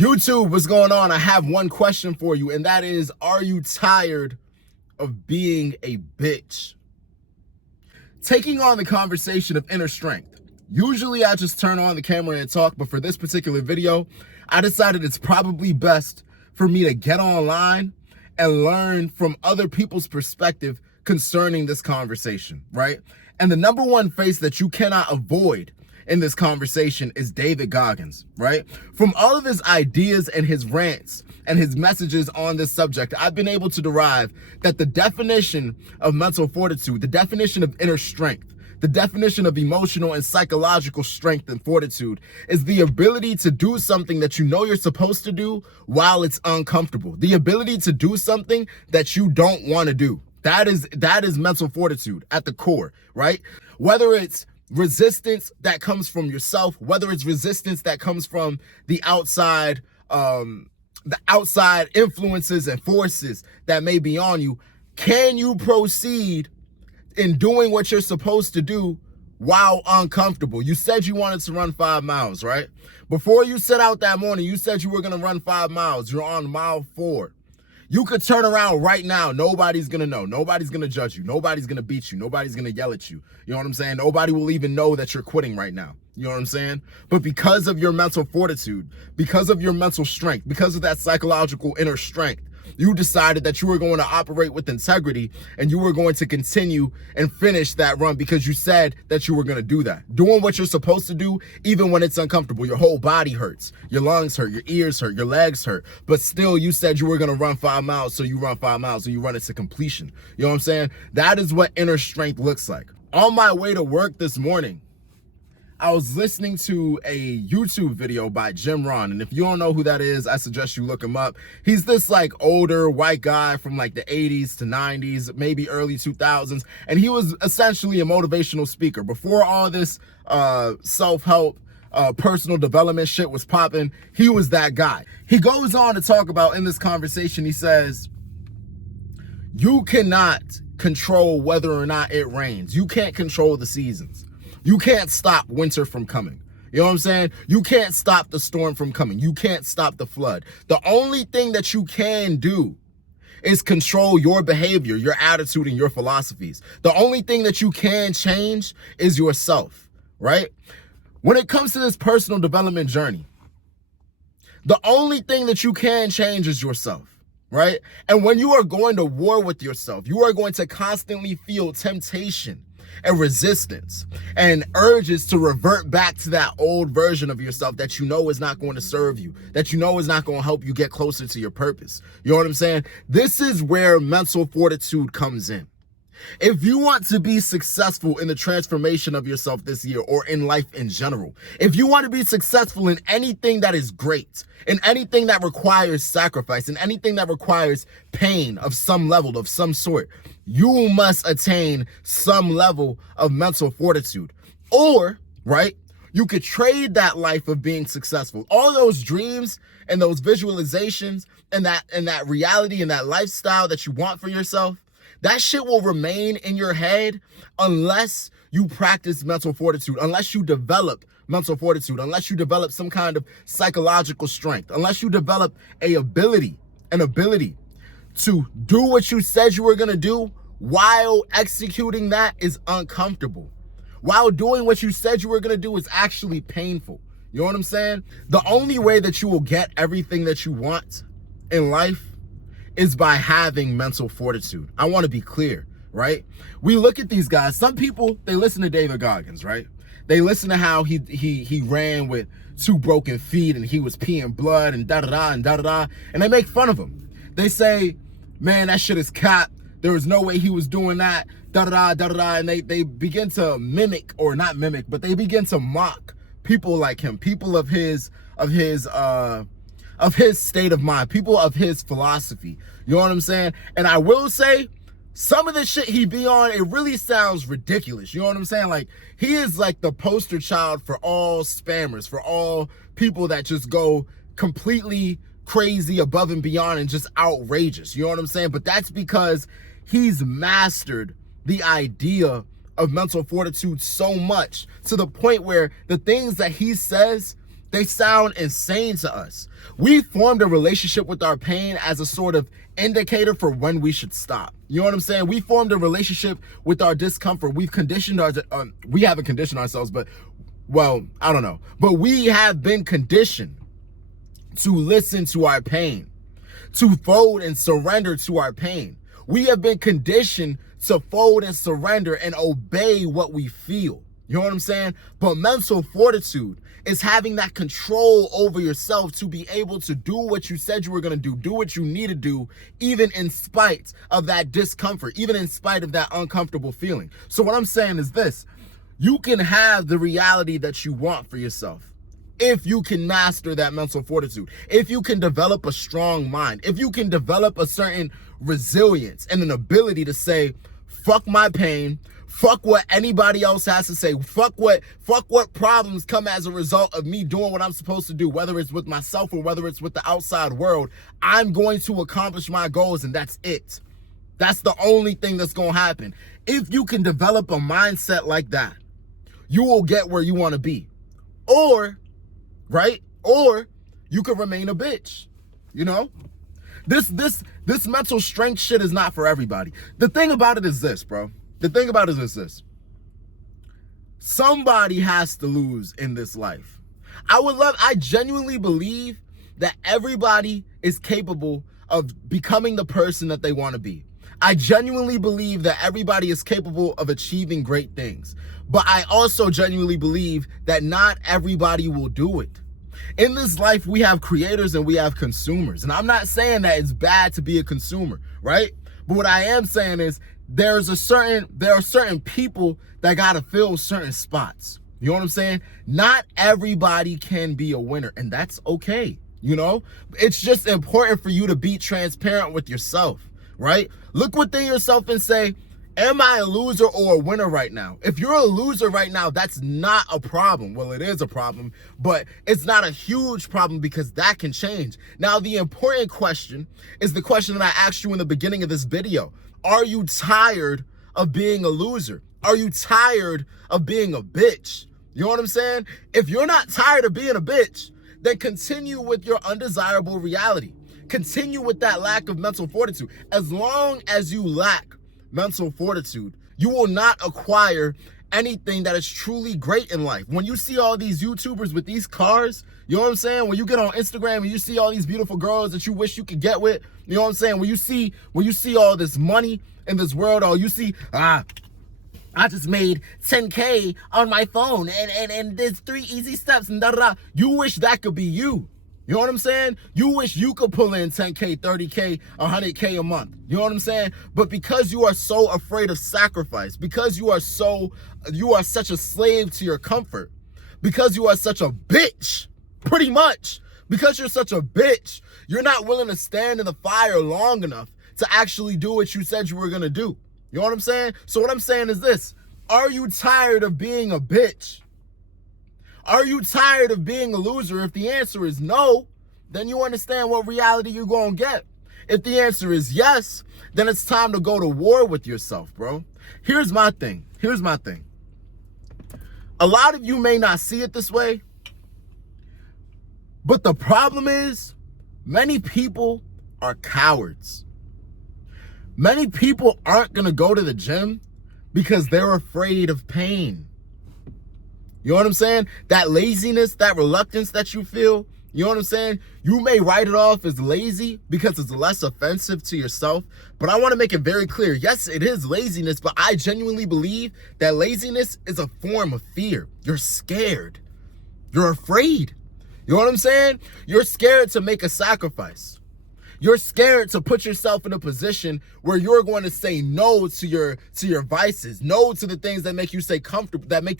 YouTube, what's going on? I have one question for you, and that is, are you tired of being a bitch? Taking on the conversation of inner strength. Usually I just turn on the camera and talk, but for this particular video, I decided it's probably best for me to get online and learn from other people's perspective concerning this conversation, right? And the number one face that you cannot avoid in this conversation is David Goggins, right? From all of his ideas and his rants and his messages on this subject, I've been able to derive that the definition of mental fortitude, the definition of inner strength, the definition of emotional and psychological strength and fortitude is the ability to do something that you know you're supposed to do while it's uncomfortable. The ability to do something that you don't want to do. That is mental fortitude at the core, right? Whether it's resistance that comes from yourself, whether it's resistance that comes from the outside influences and forces that may be on you, can you proceed in doing what you're supposed to do while uncomfortable? You said you wanted to run 5 miles, right? Before you set out that morning, you said you were going to run 5 miles. You're on mile 4. You could turn around right now. Nobody's going to know. Nobody's going to judge you. Nobody's going to beat you. Nobody's going to yell at you. You know what I'm saying? Nobody will even know that you're quitting right now. You know what I'm saying? But because of your mental fortitude, because of your mental strength, because of that psychological inner strength, you decided that you were going to operate with integrity and you were going to continue and finish that run because you said that you were going to do that. Doing what you're supposed to do, even when it's uncomfortable. Your whole body hurts. Your lungs hurt. Your ears hurt. Your legs hurt. But still, you said you were going to run 5 miles, so you run 5 miles, so you run it to completion. You know what I'm saying? That is what inner strength looks like. On my way to work this morning, I was listening to a YouTube video by Jim Rohn, and if you don't know who that is, I suggest you look him up. He's this like older white guy from like the 80s to 90s, maybe early 2000s, and he was essentially a motivational speaker. Before all this self-help, personal development shit was popping, he was that guy. He goes on to talk about in this conversation, he says, you cannot control whether or not it rains. You can't control the seasons. You can't stop winter from coming. You know what I'm saying? You can't stop the storm from coming. You can't stop the flood. The only thing that you can do is control your behavior, your attitude, and your philosophies. The only thing that you can change is yourself, right? When it comes to this personal development journey, the only thing that you can change is yourself, right? And when you are going to war with yourself, you are going to constantly feel temptation and resistance and urges to revert back to that old version of yourself that you know is not going to serve you, that you know is not going to help you get closer to your purpose. You know what I'm saying? This is where mental fortitude comes in. If you want to be successful in the transformation of yourself this year or in life in general, if you want to be successful in anything that is great, in anything that requires sacrifice, in anything that requires pain of some level, of some sort, you must attain some level of mental fortitude. Or, right, you could trade that life of being successful, all those dreams and those visualizations and that reality and that lifestyle that you want for yourself. That shit will remain in your head unless you practice mental fortitude, unless you develop mental fortitude, unless you develop some kind of psychological strength, unless you develop an ability to do what you said you were going to do while executing that is uncomfortable. While doing what you said you were going to do is actually painful. You know what I'm saying? The only way that you will get everything that you want in life is by having mental fortitude. I want to be clear, right? We look at these guys. Some people, they listen to David Goggins, right? They listen to how he ran with 2 broken feet and he was peeing blood and da-da-da and da-da-da. And they make fun of him. They say, man, that shit is cap. There was no way he was doing that, da-da-da, da-da-da. And they begin to mimic, or not mimic, but they begin to mock people like him, people of his state of mind, people of his philosophy. You know what I'm saying? And I will say, some of the shit he be on, it really sounds ridiculous. You know what I'm saying? Like, he is like the poster child for all spammers, for all people that just go completely crazy, above and beyond, and just outrageous. You know what I'm saying? But that's because he's mastered the idea of mental fortitude so much, to the point where the things that he says They sound insane to us. We formed a relationship with our pain as a sort of indicator for when we should stop. You know what I'm saying? We formed a relationship with our discomfort. We haven't conditioned ourselves, but, well, I don't know. But we have been conditioned to listen to our pain, to fold and surrender to our pain. We have been conditioned to fold and surrender and obey what we feel. You know what I'm saying? But mental fortitude is having that control over yourself to be able to do what you said you were going to do what you need to do, even in spite of that discomfort, even in spite of that uncomfortable feeling. So what I'm saying is this: you can have the reality that you want for yourself if you can master that mental fortitude, if you can develop a strong mind, if you can develop a certain resilience and an ability to say, fuck my pain, fuck what anybody else has to say, fuck what problems come as a result of me doing what I'm supposed to do, whether it's with myself or whether it's with the outside world. I'm going to accomplish my goals, and that's it. That's the only thing that's going to happen. If you can develop a mindset like that, you will get where you want to be. Or you could remain a bitch. You know? This mental strength shit is not for everybody. The thing about it is this, bro. The thing about it is this. Somebody has to lose in this life. I genuinely believe that everybody is capable of becoming the person that they want to be. I genuinely believe that everybody is capable of achieving great things. But I also genuinely believe that not everybody will do it. In this life, we have creators and we have consumers. And I'm not saying that it's bad to be a consumer, right? But what I am saying is there are certain people that got to fill certain spots. You know what I'm saying? Not everybody can be a winner, and that's okay. You know, it's just important for you to be transparent with yourself, right? Look within yourself and say, am I a loser or a winner right now? If you're a loser right now, that's not a problem. Well, it is a problem, but it's not a huge problem because that can change. Now, the important question is the question that I asked you in the beginning of this video. Are you tired of being a loser? Are you tired of being a bitch? You know what I'm saying? If you're not tired of being a bitch, then continue with your undesirable reality. Continue with that lack of mental fortitude. As long as you lack mental fortitude, you will not acquire anything that is truly great in life. When you see all these YouTubers with these cars, you know what I'm saying? When you get on Instagram and you see all these beautiful girls that you wish you could get with, you know what I'm saying? When you see all this money in this world, or you see, I just made 10K on my phone and there's 3 easy steps and da-da-da. You wish that could be you. You know what I'm saying? You wish you could pull in 10K, 30K, 100K a month. You know what I'm saying? But because you are so afraid of sacrifice, because you are such a slave to your comfort, because you are such a bitch, pretty much, because you're such a bitch, you're not willing to stand in the fire long enough to actually do what you said you were going to do. You know what I'm saying? So what I'm saying is this. Are you tired of being a bitch? Are you tired of being a loser? If the answer is no, then you understand what reality you're going to get. If the answer is yes, then it's time to go to war with yourself, bro. Here's my thing. A lot of you may not see it this way, but the problem is many people are cowards. Many people aren't going to go to the gym because they're afraid of pain. You know what I'm saying? That laziness, that reluctance that you feel, you know what I'm saying? You may write it off as lazy because it's less offensive to yourself, but I want to make it very clear. Yes, it is laziness, but I genuinely believe that laziness is a form of fear. You're scared. You're afraid. You know what I'm saying? You're scared to make a sacrifice. You're scared to put yourself in a position where you're going to say no to your vices, no to the things that make you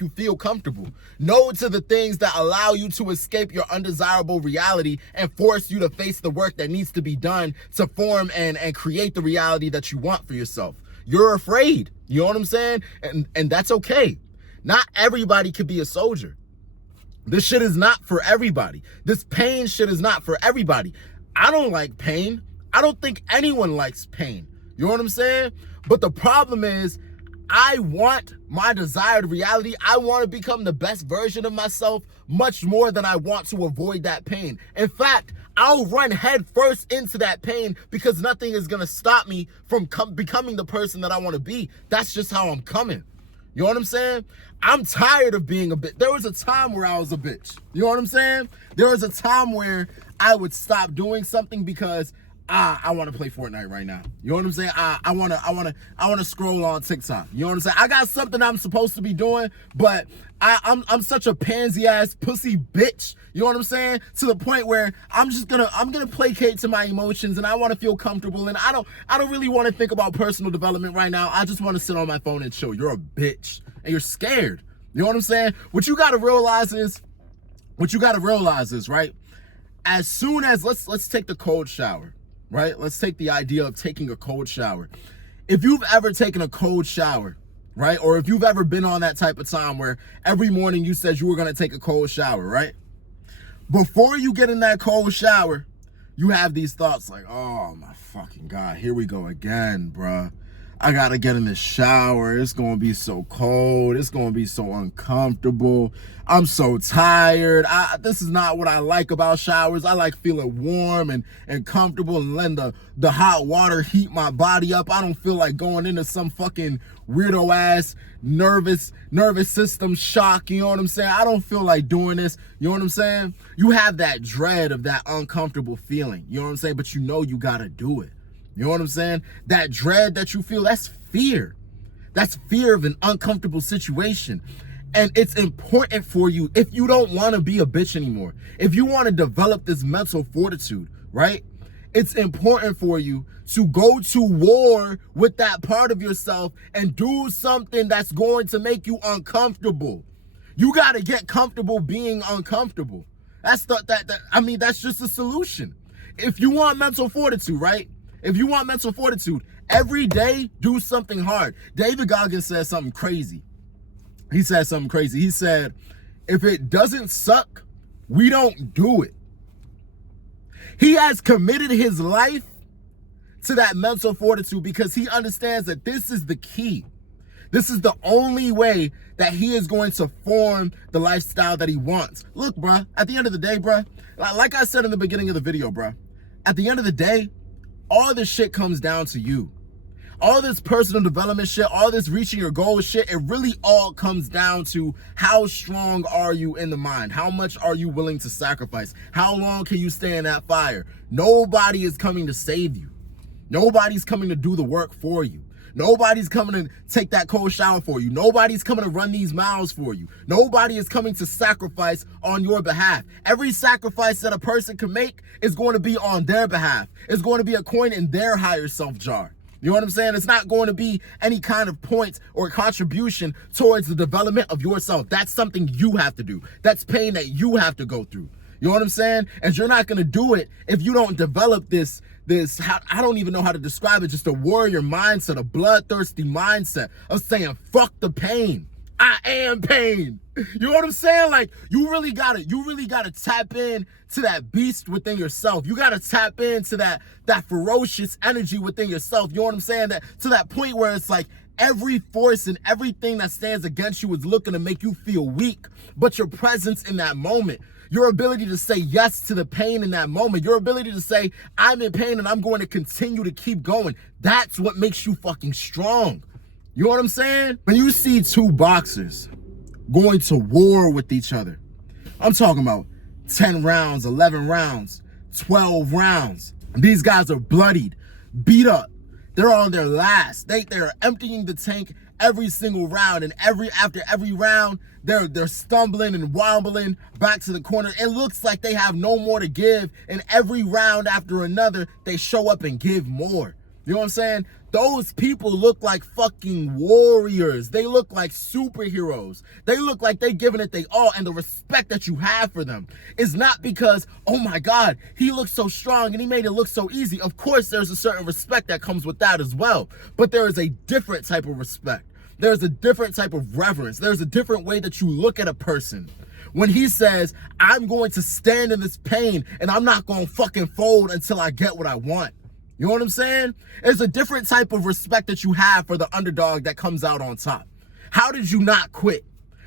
feel comfortable, no to the things that allow you to escape your undesirable reality and force you to face the work that needs to be done to form and create the reality that you want for yourself. You're afraid. You know what I'm saying? And that's okay. Not everybody could be a soldier. This shit is not for everybody. This pain shit is not for everybody. I don't like pain. I don't think anyone likes pain. You know what I'm saying? But the problem is, I want my desired reality. I want to become the best version of myself much more than I want to avoid that pain. In fact, I'll run head first into that pain because nothing is going to stop me from becoming the person that I want to be. That's just how I'm coming. You know what I'm saying? I'm tired of being a bitch. There was a time where I was a bitch. You know what I'm saying? There was a time where I would stop doing something because I want to play Fortnite right now. You know what I'm saying? I want to scroll on TikTok. You know what I'm saying? I got something I'm supposed to be doing, but I'm such a pansy ass pussy bitch. You know what I'm saying? To the point where I'm gonna placate to my emotions, and I want to feel comfortable, and I don't really want to think about personal development right now. I just want to sit on my phone and chill. You're a bitch, and you're scared. You know what I'm saying? What you gotta realize is, right? As soon as let's take the cold shower. Right? Let's take the idea of taking a cold shower. If you've ever taken a cold shower, right? Or if you've ever been on that type of time where every morning you said you were going to take a cold shower, right? Before you get in that cold shower, you have these thoughts like, oh my fucking God, here we go again, bruh. I gotta get in the shower. It's gonna be so cold. It's gonna be so uncomfortable. I'm so tired. This is not what I like about showers. I like feeling warm and comfortable and letting the hot water heat my body up. I don't feel like going into some fucking weirdo ass nervous system shock. You know what I'm saying? I don't feel like doing this. You know what I'm saying? You have that dread of that uncomfortable feeling. You know what I'm saying? But you know you gotta do it. You know what I'm saying? That dread that you feel, that's fear. That's fear of an uncomfortable situation. And it's important for you, if you don't want to be a bitch anymore, if you want to develop this mental fortitude, right? It's important for you to go to war with that part of yourself and do something that's going to make you uncomfortable. You got to get comfortable being uncomfortable. That's just the solution. If you want mental fortitude, right? If you want mental fortitude, every day do something hard. David Goggins said something crazy. He said, if it doesn't suck, we don't do it. He has committed his life to that mental fortitude because he understands that this is the key. This is the only way that he is going to form the lifestyle that he wants. Look, bruh, at the end of the day, bruh, like I said in the beginning of the video, bruh, at the end of the day, all this shit comes down to you. All this personal development shit, all this reaching your goals shit, it really all comes down to how strong are you in the mind? How much are you willing to sacrifice? How long can you stay in that fire? Nobody is coming to save you. Nobody's coming to do the work for you. Nobody's coming to take that cold shower for you. Nobody's coming to run these miles for you. Nobody is coming to sacrifice on your behalf. Every sacrifice that a person can make is going to be on their behalf. It's going to be a coin in their higher self jar. You know what I'm saying? It's not going to be any kind of points or contribution towards the development of yourself. That's something you have to do. That's pain that you have to go through. You know what I'm saying? And you're not going to do it if you don't develop this, I don't even know how to describe it, just a warrior mindset, a bloodthirsty mindset of saying, fuck the pain. I am pain. You know what I'm saying? Like, you really gotta tap in to that beast within yourself. You gotta tap into that ferocious energy within yourself. You know what I'm saying? That to that point where it's like every force and everything that stands against you is looking to make you feel weak, but your presence in that moment, your ability to say yes to the pain in that moment, your ability to say, I'm in pain and I'm going to continue to keep going. That's what makes you fucking strong. You know what I'm saying? When you see two boxers going to war with each other, I'm talking about 10 rounds, 11 rounds, 12 rounds. These guys are bloodied, beat up. They're on their last. They're emptying the tank every single round, and after every round, they're stumbling and wobbling back to the corner. It looks like they have no more to give, and every round after another, they show up and give more. You know what I'm saying? Those people look like fucking warriors. They look like superheroes. They look like they're giving it their all, and the respect that you have for them is not because, oh my God, he looks so strong and he made it look so easy. Of course, there's a certain respect that comes with that as well, but there is a different type of respect. There's a different type of reverence. There's a different way that you look at a person. When he says, I'm going to stand in this pain and I'm not going to fucking fold until I get what I want. You know what I'm saying? It's a different type of respect that you have for the underdog that comes out on top. How did you not quit?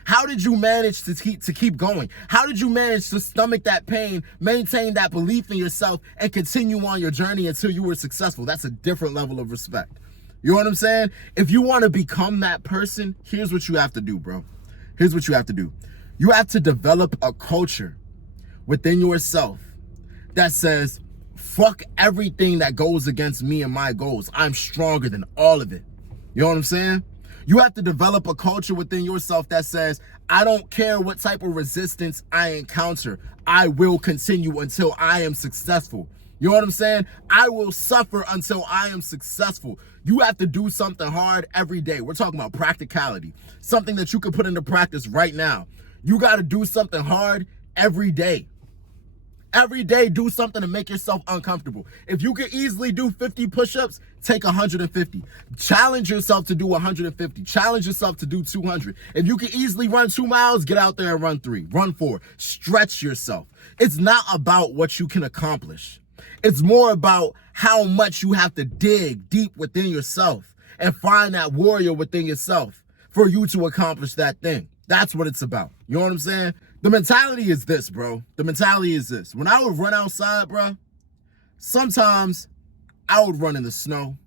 How did you manage to keep going? How did you manage to stomach that pain, maintain that belief in yourself, and continue on your journey until you were successful? That's a different level of respect. You know what I'm saying? If you want to become that person, here's what you have to do, bro. Here's what you have to do. You have to develop a culture within yourself that says, fuck everything that goes against me and my goals. I'm stronger than all of it. You know what I'm saying? You have to develop a culture within yourself that says, I don't care what type of resistance I encounter. I will continue until I am successful. You know what I'm saying? I will suffer until I am successful. You have to do something hard every day. We're talking about practicality, something that you can put into practice right now. You got to do something hard every day. Every day, do something to make yourself uncomfortable. If you can easily do 50 push-ups, take 150. Challenge yourself to do 150. Challenge yourself to do 200. If you can easily run 2 miles, get out there and run 3, run 4. Stretch yourself. It's not about what you can accomplish. It's more about how much you have to dig deep within yourself and find that warrior within yourself for you to accomplish that thing. That's what it's about. You know what I'm saying? The mentality is this, bro. The mentality is this. When I would run outside, bro, sometimes I would run in the snow.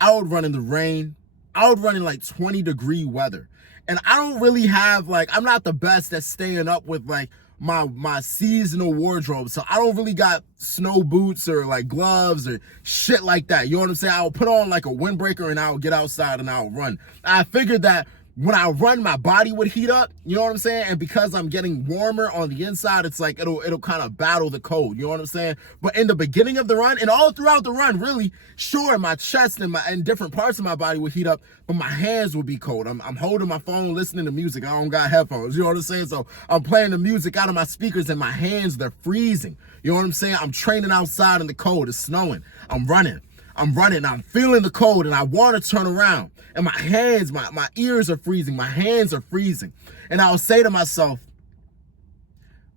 I would run in the rain. I would run in like 20-degree weather. And I don't really have, I'm not the best at staying up with my seasonal wardrobe. So I don't really got snow boots or gloves or shit like that. You know what I'm saying? I would put on a windbreaker and I would get outside and I would run. I figured that when I run, my body would heat up, you know what I'm saying? And because I'm getting warmer on the inside, it's it'll kind of battle the cold, you know what I'm saying? But in the beginning of the run, and all throughout the run, really, sure, my chest and different parts of my body would heat up, but my hands would be cold. I'm holding my phone, listening to music. I don't got headphones, you know what I'm saying? So I'm playing the music out of my speakers and my hands, they're freezing. You know what I'm saying? I'm training outside in the cold, it's snowing. I'm running, I'm feeling the cold and I want to turn around. And my hands, my ears are freezing, my hands are freezing. And I'll say to myself,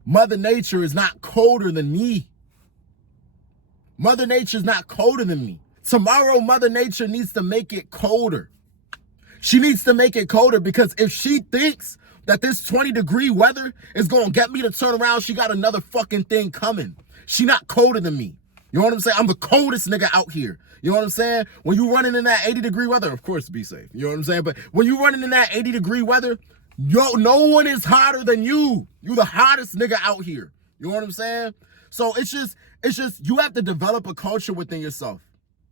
Mother Nature is not colder than me. Mother Nature is not colder than me. Tomorrow, Mother Nature needs to make it colder. She needs to make it colder because if she thinks that this 20-degree weather is going to get me to turn around, she got another fucking thing coming. She not colder than me. You know what I'm saying? I'm the coldest nigga out here. You know what I'm saying? When you running in that 80-degree weather, of course, be safe. You know what I'm saying? But when you running in that 80-degree weather, no one is hotter than you. You the hottest nigga out here. You know what I'm saying? So it's just you have to develop a culture within yourself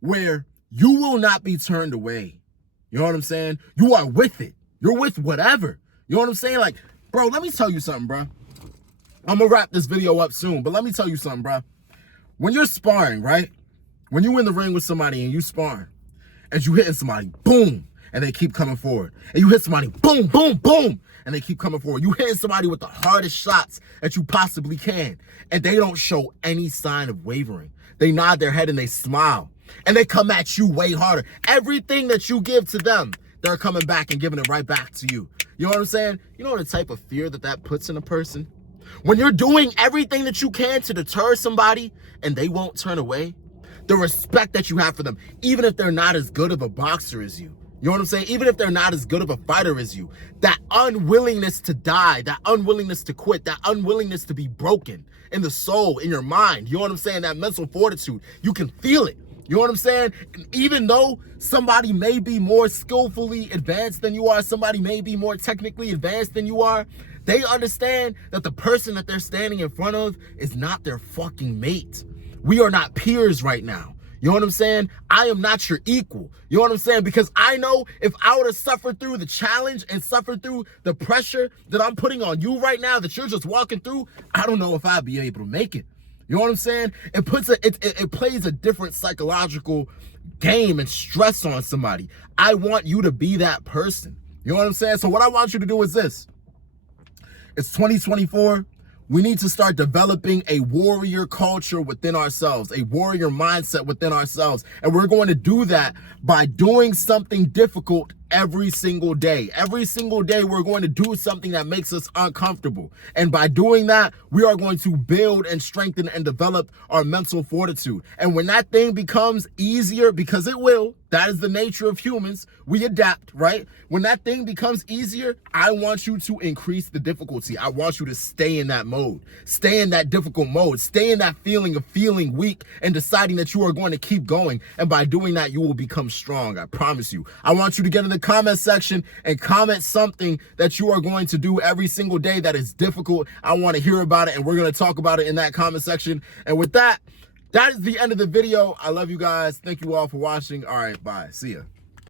where you will not be turned away. You know what I'm saying? You are with it. You're with whatever. You know what I'm saying? Bro, let me tell you something, bro. I'm gonna wrap this video up soon, but let me tell you something, bro. When you're sparring, right? When you in the ring with somebody and you sparring, and you hitting somebody, boom, and they keep coming forward. And you hit somebody, boom, boom, boom, and they keep coming forward. You hitting somebody with the hardest shots that you possibly can, and they don't show any sign of wavering. They nod their head and they smile, and they come at you way harder. Everything that you give to them, they're coming back and giving it right back to you. You know what I'm saying? You know the type of fear that puts in a person? When you're doing everything that you can to deter somebody and they won't turn away, the respect that you have for them, even if they're not as good of a boxer as you. You know what I'm saying? Even if they're not as good of a fighter as you, that unwillingness to die, that unwillingness to quit, that unwillingness to be broken in the soul, in your mind, you know what I'm saying? That mental fortitude, you can feel it. You know what I'm saying? And even though somebody may be more skillfully advanced than you are, somebody may be more technically advanced than you are, they understand that the person that they're standing in front of is not their fucking mate. We are not peers right now. You know what I'm saying? I am not your equal. You know what I'm saying? Because I know if I would have suffered through the challenge and suffered through the pressure that I'm putting on you right now, that you're just walking through, I don't know if I'd be able to make it. You know what I'm saying? It plays a different psychological game and stress on somebody. I want you to be that person. You know what I'm saying? So what I want you to do is this. It's 2024. We need to start developing a warrior culture within ourselves, a warrior mindset within ourselves. And we're going to do that by doing something difficult every single day. Every single day, we're going to do something that makes us uncomfortable. And by doing that, we are going to build and strengthen and develop our mental fortitude. And when that thing becomes easier, because it will, that is the nature of humans, we adapt, right? When that thing becomes easier, I want you to increase the difficulty. I want you to stay in that mode, stay in that difficult mode, stay in that feeling of feeling weak and deciding that you are going to keep going. And by doing that, you will become strong. I promise you. I want you to get in the comment section and comment something that you are going to do every single day that is difficult. I want to hear about it, and we're going to talk about it in that comment section. And with that, that is the end of the video. I love you guys. Thank you all for watching. All right, bye. See ya.